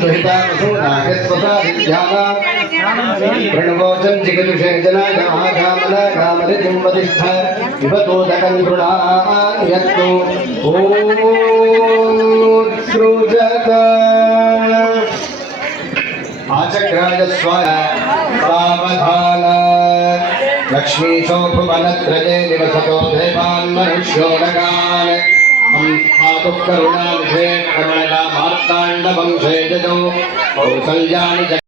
दुहिता वसूनाय स्वता विद्याना प्रणवोचं जिगदुषे जनाय महाकामना कामरितिं वतिष्ठ विभतोदकं गृणायत्तु ॐ सृजत आचक्राय स्वाहा सावधान लक्ष्मीशो निवसतो देवान् मनुष्यो हंसातु करुणानिधे करुणगा मार्ताण्डवंशे जजो कौसल्यानि